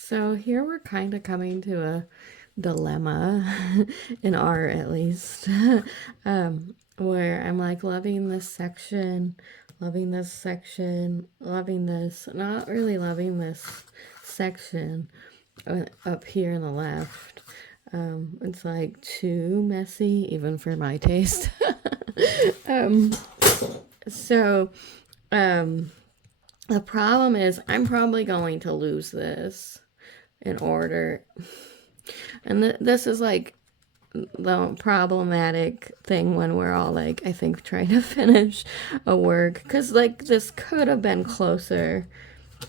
So here we're kind of coming to a dilemma in art, at least, where I'm like loving this section, loving this, not really loving this section up here in the left. It's like too messy, even for my taste. um, so, um, the problem is I'm probably going to lose this in order. And this is like the problematic thing when we're all like, I think, trying to finish a work. Because, like, this could have been closer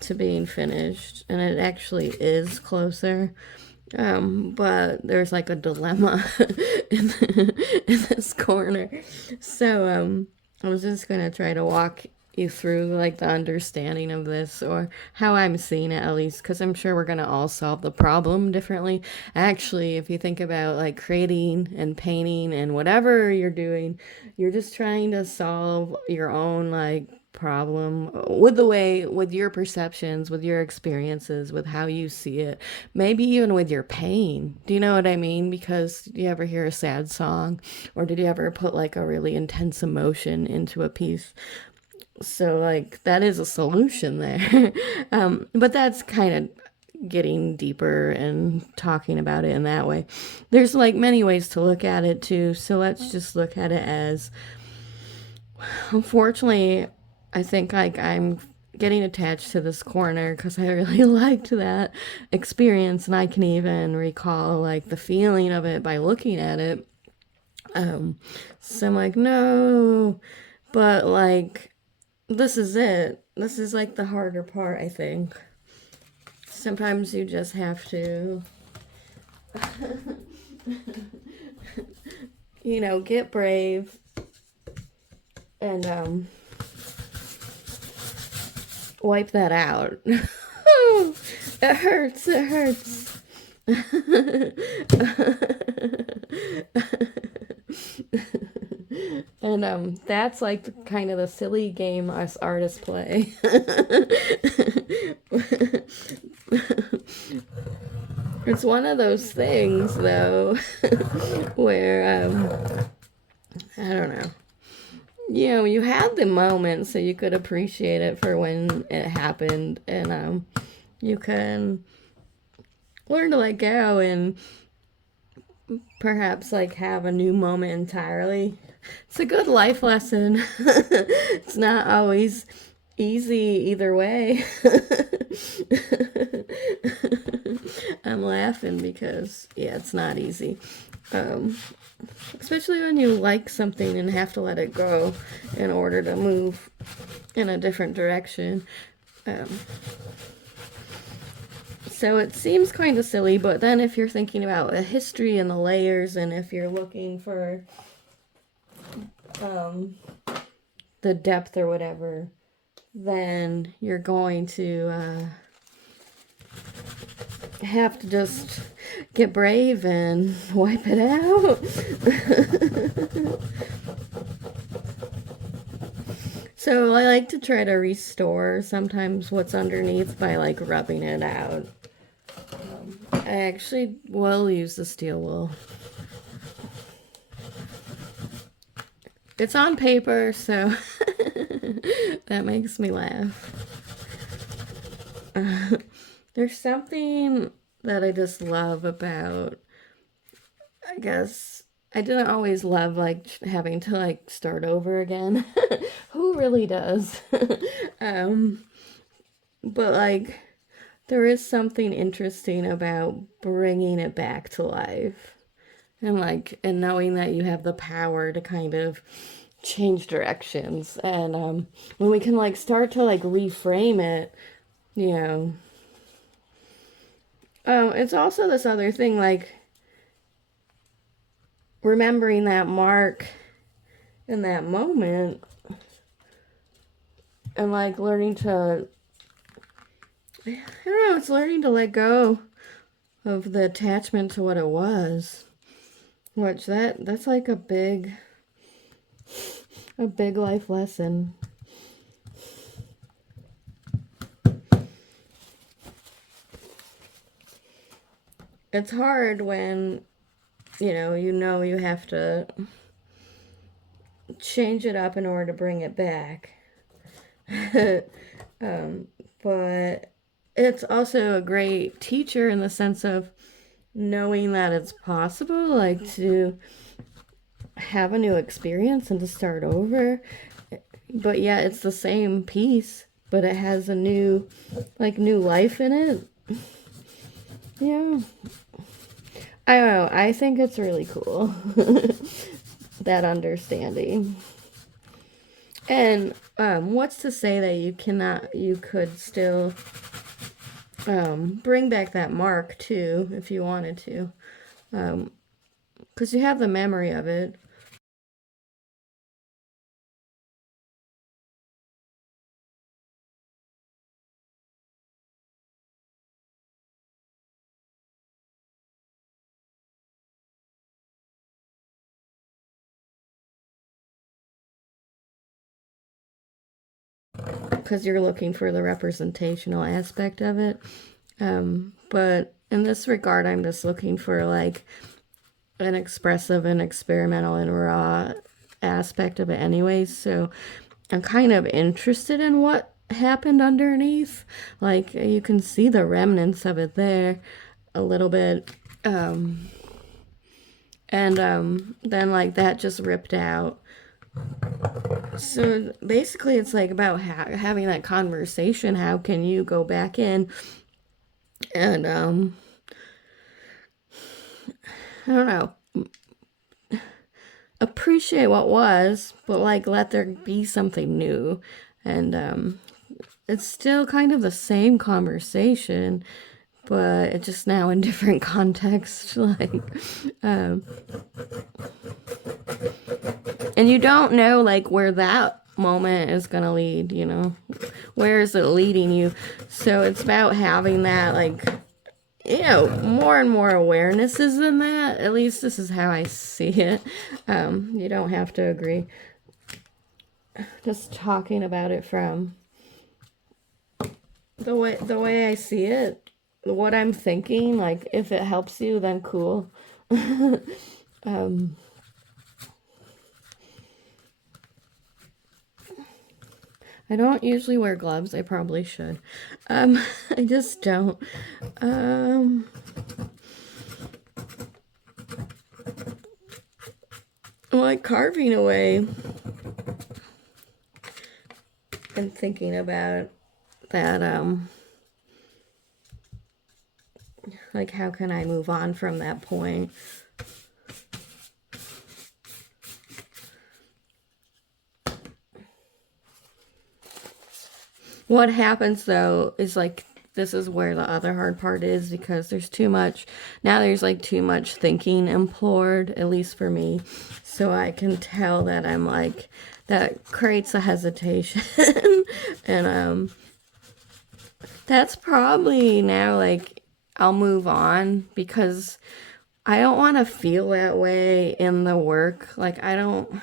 to being finished. And it actually is closer. But there's like a dilemma in this corner. So, I was just going to try to walk you through like the understanding of this, or how I'm seeing it, at least, because I'm sure we're going to all solve the problem differently. Actually, if you think about like creating and painting and whatever you're doing, you're just trying to solve your own like problem with the way, with your perceptions, with your experiences, with how you see it, maybe even with your pain. Do you know what I mean? Because do you ever hear a sad song, or did you ever put like a really intense emotion into a piece? So like that is a solution there. But that's kind of getting deeper and talking about it in that way. There's like many ways to look at it too. So let's just look at it as, unfortunately, I think like I'm getting attached to this corner because I really liked that experience, and I can even recall like the feeling of it by looking at it. So I'm like, no, but like this is it. This is like the harder part, I think. Sometimes you just have to, get brave and wipe that out. It hurts. It hurts. And that's like kind of the silly game us artists play. It's one of those things though where I don't know. You had the moment so you could appreciate it for when it happened, and you can learn to let go and perhaps like have a new moment entirely. It's a good life lesson. It's not always easy either way. I'm laughing because, yeah, it's not easy. Um, Especially when you like something and have to let it go in order to move in a different direction. Um, so it seems kind of silly, but then if you're thinking about the history and the layers, and if you're looking for the depth or whatever, then you're going to have to just get brave and wipe it out. So I like to try to restore sometimes what's underneath by like rubbing it out. I actually will use the steel wool. It's on paper, so that makes me laugh. There's something that I just love about, I guess, I didn't always love like having to like start over again. Who really does? um, but like there is something interesting about bringing it back to life, and knowing that you have the power to kind of change directions, and when we can like start to like reframe it, you know. It's also this other thing, like remembering that mark in that moment, and like learning to, I don't know, it's learning to let go of the attachment to what it was, which that's like a big life lesson. it's hard when you have to change it up in order to bring it back. But it's also a great teacher in the sense of knowing that it's possible, like to have a new experience and to start over. But yeah, it's the same piece, but it has a new life in it. Yeah. I don't know. I think it's really cool. That understanding. And what's to say that you could still bring back that mark too if you wanted to. Because you have the memory of it. Because you're looking for the representational aspect of it. But in this regard, I'm just looking for like an expressive and experimental and raw aspect of it anyways. So I'm kind of interested in what happened underneath. Like you can see the remnants of it there a little bit. And then like that just ripped out. So basically it's like about having that conversation. How can you go back in and I don't know, appreciate what was, but like let there be something new. And it's still kind of the same conversation, but it's just now in different context. Like and you don't know like where that moment is gonna lead, where is it leading you. So it's about having that like more and more awarenesses in that. At least this is how I see it. You don't have to agree. Just talking about it from the way I see it, what I'm thinking. Like if it helps you, then cool. I don't usually wear gloves. I probably should. I just don't. I'm like carving away and thinking about that. Like how can I move on from that point? What happens though is like this is where the other hard part is, because there's too much there's too much thinking implored, at least for me. So I can tell that I'm like that creates a hesitation. And that's probably now like I'll move on, because I don't want to feel that way in the work. Like I don't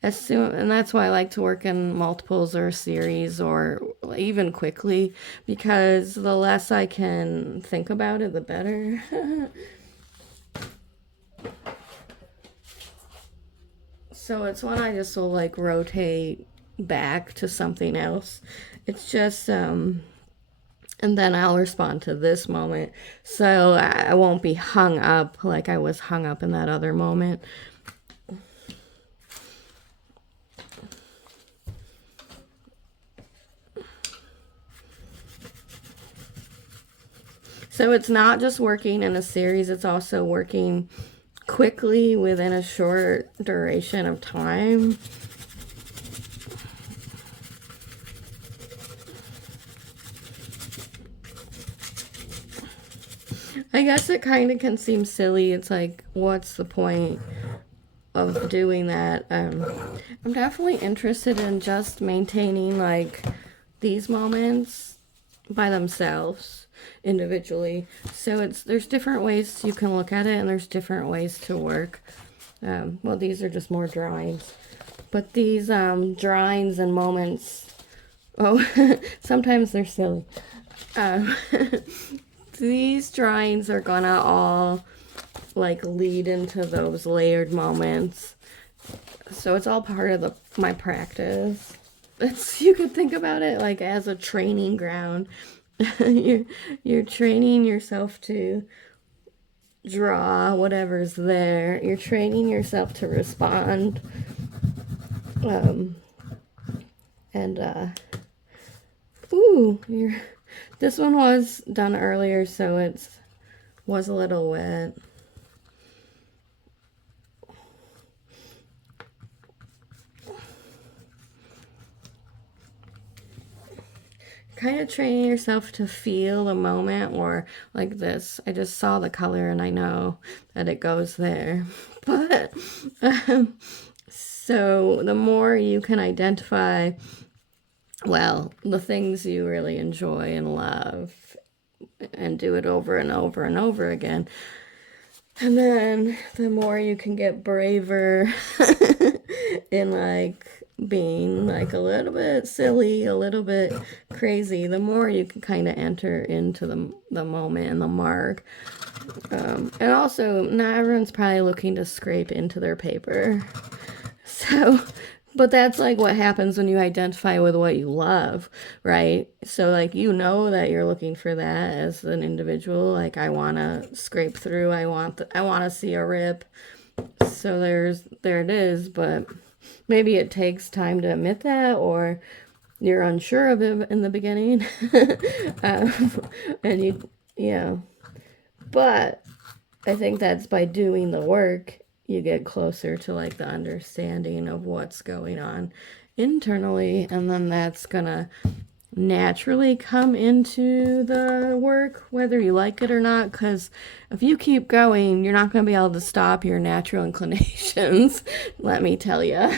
assume, and that's why I like to work in multiples or series or even quickly, because the less I can think about it, the better. So it's when I just will like rotate back to something else. It's just and then I'll respond to this moment, so I won't be hung up like I was hung up in that other moment. So it's not just working in a series, it's also working quickly within a short duration of time. I guess it kind of can seem silly. It's like, what's the point of doing that? I'm definitely interested in just maintaining like these moments by themselves individually. So there's different ways you can look at it, and there's different ways to work. Well, these are just more drawings, but these drawings and moments, oh, sometimes they're silly. these drawings are gonna all like lead into those layered moments. So it's all part of my practice. You could think about it like as a training ground. You're training yourself to draw whatever's there. You're training yourself to respond. And ooh, this one was done earlier, so it was a little wet. Kind of training yourself to feel the moment, or like this. I just saw the color and I know that it goes there. But so the more you can identify, well, the things you really enjoy and love, and do it over and over and over again. And then the more you can get braver in like being like a little bit silly, a little bit crazy, the more you can kind of enter into the moment and the mark. And also, not everyone's probably looking to scrape into their paper. So, but that's like what happens when you identify with what you love, right? So like you know that you're looking for that as an individual. Like I want to scrape through. I want to see a rip. So there it is. But maybe it takes time to admit that, or you're unsure of it in the beginning, and yeah. But I think that's by doing the work you get closer to like the understanding of what's going on internally, and then that's gonna naturally come into the work whether you like it or not, because if you keep going you're not going to be able to stop your natural inclinations. Let me tell you.